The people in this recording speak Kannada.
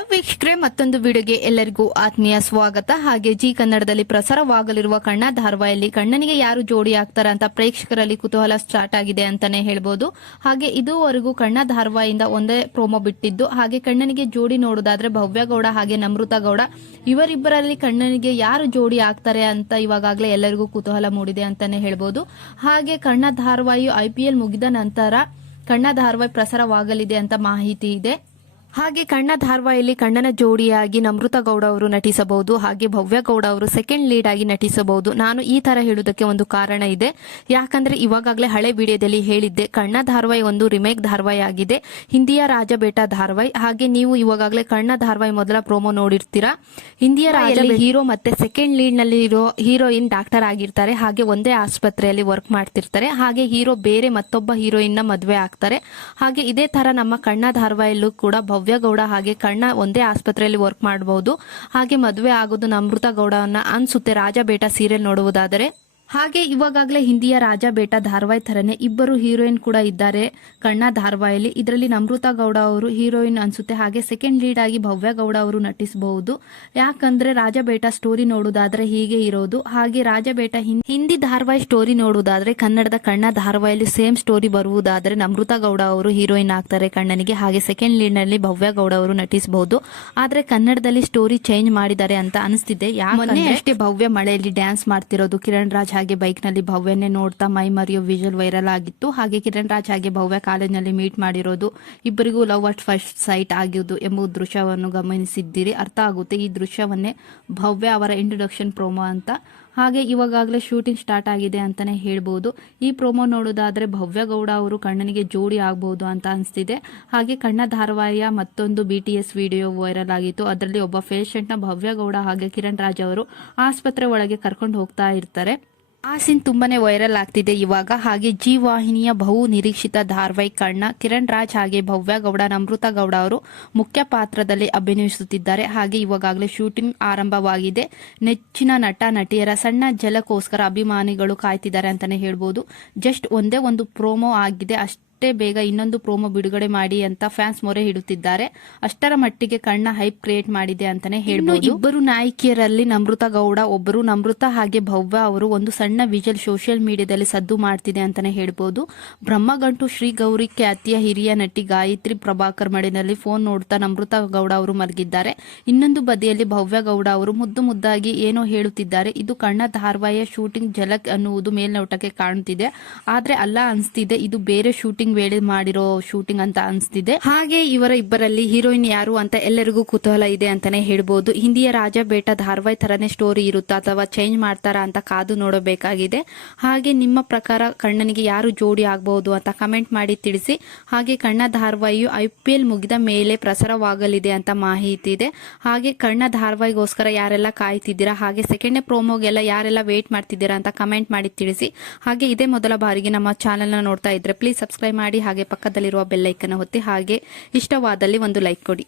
ಹಲೋ ವೀಕ್ಷಕರೇ, ಮತ್ತೊಂದು ವಿಡಿಯೋಗೆ ಎಲ್ಲರಿಗೂ ಆತ್ಮೀಯ ಸ್ವಾಗತ. ಹಾಗೆ ಜಿ ಕನ್ನಡದಲ್ಲಿ ಪ್ರಸಾರವಾಗಲಿರುವ ಕಣ್ಣ ಧಾರಾವಾಹಿಯಲ್ಲಿ ಕಣ್ಣನಿಗೆ ಯಾರು ಜೋಡಿ ಆಗ್ತಾರೆ ಅಂತ ಪ್ರೇಕ್ಷಕರಲ್ಲಿ ಕುತೂಹಲ ಸ್ಟಾರ್ಟ್ ಆಗಿದೆ ಅಂತಾನೆ ಹೇಳ್ಬೋದು. ಹಾಗೆ ಇದುವರೆಗೂ ಕಣ್ಣ ಧಾರಾವಾಹಿಯಿಂದ ಒಂದೇ ಪ್ರೋಮೋ ಬಿಟ್ಟಿದ್ದು. ಹಾಗೆ ಕಣ್ಣನಿಗೆ ಜೋಡಿ ನೋಡೋದಾದ್ರೆ ಭವ್ಯ ಗೌಡ ಹಾಗೆ ನಮೃತ ಗೌಡ ಇವರಿಬ್ಬರಲ್ಲಿ ಕಣ್ಣನಿಗೆ ಯಾರು ಜೋಡಿ ಆಗ್ತಾರೆ ಅಂತ ಇವಾಗಲೇ ಎಲ್ಲರಿಗೂ ಕುತೂಹಲ ಮೂಡಿದೆ ಅಂತಾನೆ ಹೇಳ್ಬೋದು. ಹಾಗೆ ಕಣ್ಣ ಧಾರಾವಾಹಿಯು IPL ಮುಗಿದ ನಂತರ ಕಣ್ಣ ಧಾರಾವಾಹಿ ಪ್ರಸಾರವಾಗಲಿದೆ ಅಂತ ಮಾಹಿತಿ ಇದೆ. ಹಾಗೆ ಕಣ್ಣ ಧಾರಾವಾಹಿಯಲ್ಲಿ ಕಣ್ಣನ ಜೋಡಿಯಾಗಿ ನಮೃತ ಗೌಡ ಅವರು ನಟಿಸಬಹುದು, ಹಾಗೆ ಭವ್ಯ ಗೌಡ ಅವರು ಸೆಕೆಂಡ್ ಲೀಡ್ ಆಗಿ ನಟಿಸಬಹುದು. ನಾನು ಈ ತರ ಹೇಳುವುದಕ್ಕೆ ಒಂದು ಕಾರಣ ಇದೆ. ಯಾಕಂದ್ರೆ ಇವಾಗಲೇ ಹಳೆ ವಿಡಿಯೋದಲ್ಲಿ ಹೇಳಿದ್ದೆ, ಕಣ್ಣ ಧಾರಾವಾಹಿ ಒಂದು ರಿಮೇಕ್ ಧಾರಾವಾಹಿ ಆಗಿದೆ, ಹಿಂದಿಯ ರಾಜ ಬೇಟ ಧಾರಾವಾಹಿ. ಹಾಗೆ ನೀವು ಇವಾಗಲೇ ಕಣ್ಣ ಧಾರಾವಾಹಿ ಮೊದಲ ಪ್ರೋಮೋ ನೋಡಿರ್ತೀರಾ. ಹಿಂದಿಯ ರಾಜ ಹೀರೋ ಮತ್ತೆ ಸೆಕೆಂಡ್ ಲೀಡ್ ನಲ್ಲಿ ಇರೋ ಹೀರೋಯಿನ್ ಡಾಕ್ಟರ್ ಆಗಿರ್ತಾರೆ, ಹಾಗೆ ಒಂದೇ ಆಸ್ಪತ್ರೆಯಲ್ಲಿ ವರ್ಕ್ ಮಾಡ್ತಿರ್ತಾರೆ. ಹಾಗೆ ಹೀರೋ ಬೇರೆ ಮತ್ತೊಬ್ಬ ಹೀರೋಯಿನ್ ನ ಮದುವೆ ಆಗ್ತಾರೆ. ಹಾಗೆ ಇದೇ ತರ ನಮ್ಮ ಕಣ್ಣ ಧಾರಾವಾಹಿಯಲ್ಲೂ ಕೂಡ ಭವ್ಯ ಗೌಡ ಹಾಗೆ ಕಣ್ಣ ಒಂದೇ ಆಸ್ಪತ್ರೆಯಲ್ಲಿ ವರ್ಕ್ ಮಾಡಬಹುದು. ಹಾಗೆ ಮದುವೆ ಆಗೋದು ನಮೃತ ಗೌಡವನ್ನ ಅನ್ಸುತ್ತೆ ರಾಜ ಬೇಟ ಸೀರಿಯಲ್ ನೋಡುವುದಾದರೆ. ಹಾಗೆ ಇವಾಗಲೇ ಹಿಂದಿಯ ರಾಜ ಬೇಟ ಧಾರಾವಾಹಿ ತರನೇ ಇಬ್ಬರು ಹೀರೋಯಿನ್ ಕೂಡ ಇದ್ದಾರೆ ಕಣ್ಣ ಧಾರಾವಾಹಿಯಲ್ಲಿ. ಇದರಲ್ಲಿ ನಮೃತ ಗೌಡ ಅವರು ಹೀರೋಯಿನ್ ಅನ್ಸುತ್ತೆ. ಹಾಗೆ ಸೆಕೆಂಡ್ ಲೀಡ್ ಆಗಿ ಭವ್ಯ ಗೌಡ ಅವರು ನಟಿಸಬಹುದು. ಯಾಕಂದ್ರೆ ರಾಜ ಬೇಟ ಸ್ಟೋರಿ ನೋಡುವುದಾದ್ರೆ ಹೀಗೆ ಇರೋದು. ಹಾಗೆ ರಾಜ ಬೇಟ ಹಿಂದಿ ಧಾರಾವಾಹಿ ಸ್ಟೋರಿ ನೋಡುವುದಾದ್ರೆ ಕನ್ನಡದ ಕಣ್ಣ ಧಾರಾವಾಹಿಯಲ್ಲಿ ಸೇಮ್ ಸ್ಟೋರಿ ಬರುವುದಾದ್ರೆ ನಮೃತ ಗೌಡ ಅವರು ಹೀರೋಯಿನ್ ಆಗ್ತಾರೆ ಕಣ್ಣನಿಗೆ. ಹಾಗೆ ಸೆಕೆಂಡ್ ಲೀಡ್ ನಲ್ಲಿ ಭವ್ಯ ಗೌಡ ಅವರು ನಟಿಸಬಹುದು. ಆದ್ರೆ ಕನ್ನಡದಲ್ಲಿ ಸ್ಟೋರಿ ಚೇಂಜ್ ಮಾಡಿದ್ದಾರೆ ಅಂತ ಅನಿಸ್ತಿದೆ. ಮೊನ್ನೆ ಅಷ್ಟೇ ಭವ್ಯ ಮಳೆಯಲ್ಲಿ ಡ್ಯಾನ್ಸ್ ಮಾಡ್ತಿರೋದು, ಕಿರಣ್ ರಾಜ್ ಹಾಗೆ ಬೈಕ್ ನಲ್ಲಿ ಭವ್ಯನೇ ನೋಡ್ತಾ ಮೈ ಮರಿಯೋ ವಿಜುವಲ್ ವೈರಲ್ ಆಗಿತ್ತು. ಹಾಗೆ ಕಿರಣ್ ರಾಜ್ ಹಾಗೆ ಭವ್ಯ ಕಾಲೇಜ್ ನಲ್ಲಿ ಮೀಟ್ ಮಾಡಿರೋದು, ಇಬ್ಬರಿಗೂ ಲವ್ ಅಟ್ ಫಸ್ಟ್ ಸೈಟ್ ಆಗಿದ್ದು ಎಂಬ ದೃಶ್ಯವನ್ನು ಗಮನಿಸಿದ್ದೀರಿ. ಅರ್ಥ ಆಗುತ್ತೆ ಈ ದೃಶ್ಯವನ್ನೇ ಭವ್ಯ ಅವರ ಇಂಟ್ರೊಡಕ್ಷನ್ ಪ್ರೋಮೋ ಅಂತ. ಹಾಗೆ ಇವಾಗಲೇ ಶೂಟಿಂಗ್ ಸ್ಟಾರ್ಟ್ ಆಗಿದೆ ಅಂತಾನೆ ಹೇಳ್ಬೋದು. ಈ ಪ್ರೋಮೋ ನೋಡೋದಾದ್ರೆ ಭವ್ಯ ಗೌಡ ಅವರು ಕಣ್ಣನಿಗೆ ಜೋಡಿ ಆಗಬಹುದು ಅಂತ ಅನಿಸ್ತಿದೆ. ಹಾಗೆ ಕಣ್ಣ ಧಾರಾವಾಹಿಯ ಮತ್ತೊಂದು BTS ವಿಡಿಯೋ ವೈರಲ್ ಆಗಿತ್ತು. ಅದರಲ್ಲಿ ಒಬ್ಬ ಪೇಷಂಟ್ ನ ಭವ್ಯ ಗೌಡ ಹಾಗೆ ಕಿರಣ್ ರಾಜ್ ಅವರು ಆಸ್ಪತ್ರೆ ಒಳಗೆ ಕರ್ಕೊಂಡು ಹೋಗ್ತಾ ಇರ್ತಾರೆ. ಆ ಸೀನ್ ತುಂಬಾನೇ ವೈರಲ್ ಆಗ್ತಿದೆ ಇವಾಗ. ಹಾಗೆ ಜಿ ವಾಹಿನಿಯ ಬಹು ನಿರೀಕ್ಷಿತ ಧಾರಾವಾಹಿ ಕಣ್ಣ, ಕಿರಣ್ ರಾಜ್ ಹಾಗೆ ಭವ್ಯ ಗೌಡ ನಮೃತ ಗೌಡ ಅವರು ಮುಖ್ಯ ಪಾತ್ರದಲ್ಲಿ ಅಭಿನಯಿಸುತ್ತಿದ್ದಾರೆ. ಹಾಗೆ ಇವಾಗಲೇ ಶೂಟಿಂಗ್ ಆರಂಭವಾಗಿದೆ. ನೆಚ್ಚಿನ ನಟ ನಟಿಯರ ಸಣ್ಣ ಝಲಕ್ಗೋಸ್ಕರ ಅಭಿಮಾನಿಗಳು ಕಾಯ್ತಿದ್ದಾರೆ ಅಂತಾನೆ ಹೇಳ್ಬೋದು. ಜಸ್ಟ್ ಒಂದೇ ಒಂದು ಪ್ರೋಮೋ ಆಗಿದೆ, ಅಷ್ಟೇ ಬೇಗ ಇನ್ನೊಂದು ಪ್ರೋಮೋ ಬಿಡುಗಡೆ ಮಾಡಿ ಅಂತ ಫ್ಯಾನ್ಸ್ ಮೊರೆ ಹಿಡುತ್ತಿದ್ದಾರೆ. ಅಷ್ಟರ ಮಟ್ಟಿಗೆ ಕಣ್ಣ ಹೈಪ್ ಕ್ರಿಯೇಟ್ ಮಾಡಿದೆ ಅಂತಾನೆ ಹೇಳ್ಬೋದು. ಇಬ್ಬರು ನಾಯಕಿಯರಲ್ಲಿ ನಮೃತ ಗೌಡ ಒಬ್ಬರು, ನಮೃತ ಹಾಗೆ ಭವ್ಯ ಅವರು ಒಂದು ಸಣ್ಣ ವಿಜುವಲ್ ಸೋಷಿಯಲ್ ಮೀಡಿಯಾದಲ್ಲಿ ಸದ್ದು ಮಾಡ್ತಿದೆ ಅಂತಾನೆ ಹೇಳ್ಬೋದು. ಬ್ರಹ್ಮಗಂಟು ಶ್ರೀ ಗೌರಿ ಖ್ಯಾತಿಯ ಹಿರಿಯ ನಟಿ ಗಾಯತ್ರಿ ಪ್ರಭಾಕರ್ ಮಡಿನಲ್ಲಿ ಫೋನ್ ನೋಡ್ತಾ ನಮೃತ ಗೌಡ ಅವರು ಮಲಗಿದ್ದಾರೆ. ಇನ್ನೊಂದು ಬದಿಯಲ್ಲಿ ಭವ್ಯ ಗೌಡ ಅವರು ಮುದ್ದು ಮುದ್ದಾಗಿ ಏನೋ ಹೇಳುತ್ತಿದ್ದಾರೆ. ಇದು ಕಣ್ಣ ಧಾರಾವಾಹಿಯ ಶೂಟಿಂಗ್ ಝಲಕ್ ಅನ್ನುವುದು ಮೇಲ್ನೋಟಕ್ಕೆ ಕಾಣುತ್ತಿದೆ, ಆದ್ರೆ ಅಲ್ಲ ಅನ್ಸ್ತಿದೆ ಇದು ಬೇರೆ ಶೂಟಿಂಗ್ ವೇಳೆ ಮಾಡಿರೋ ಶೂಟಿಂಗ್ ಅಂತ ಅನ್ಸ್ತಿದೆ. ಹಾಗೆ ಇವರ ಇಬ್ಬರಲ್ಲಿ ಹೀರೋಯಿನ್ ಯಾರು ಅಂತ ಎಲ್ಲರಿಗೂ ಕುತೂಹಲ ಇದೆ ಅಂತಾನೆ ಹೇಳ್ಬೋದು. ಹಿಂದಿಯ ರಾಜ ಬೇಟ ಧಾರಾವಾಹಿ ತರನೇ ಸ್ಟೋರಿ ಇರುತ್ತಾ ಅಥವಾ ಚೇಂಜ್ ಮಾಡ್ತಾರಾ ಅಂತ ಕಾದು ನೋಡಬೇಕಾಗಿದೆ. ಹಾಗೆ ನಿಮ್ಮ ಪ್ರಕಾರ ಕಣ್ಣನಿಗೆ ಯಾರು ಜೋಡಿ ಆಗಬಹುದು ಅಂತ ಕಮೆಂಟ್ ಮಾಡಿ ತಿಳಿಸಿ. ಹಾಗೆ ಕಣ್ಣ ಧಾರಾವಾಹಿಯು IPL ಮುಗಿದ ಮೇಲೆ ಪ್ರಸಾರವಾಗಲಿದೆ ಅಂತ ಮಾಹಿತಿ ಇದೆ. ಹಾಗೆ ಕಣ್ಣ ಧಾರಾವಾಹಿಗೋಸ್ಕರ ಯಾರೆಲ್ಲ ಕಾಯ್ತಿದ್ದೀರಾ, ಹಾಗೆ ಸೆಕೆಂಡ್ ಪ್ರೋಮೋಗೆಲ್ಲ ಯಾರೆಲ್ಲ ವೇಟ್ ಮಾಡ್ತಿದ್ದೀರಾ ಅಂತ ಕಮೆಂಟ್ ಮಾಡಿ ತಿಳಿಸಿ. ಹಾಗೆ ಇದೇ ಮೊದಲ ಬಾರಿಗೆ ನಮ್ಮ ಚಾನೆಲ್ ನ ನೋಡ್ತಾ ಇದ್ರೆ ಪ್ಲೀಸ್ ಸಬ್ಸ್ಕ್ರೈಬ್ ಮಾಡಿ, ಹಾಗೆ ಪಕ್ಕದಲ್ಲಿರುವ ಬೆಲ್ ಐಕನ್ ಒತ್ತಿ, ಹಾಗೆ ಇಷ್ಟವಾದಲ್ಲಿ ಒಂದು ಲೈಕ್ ಕೊಡಿ.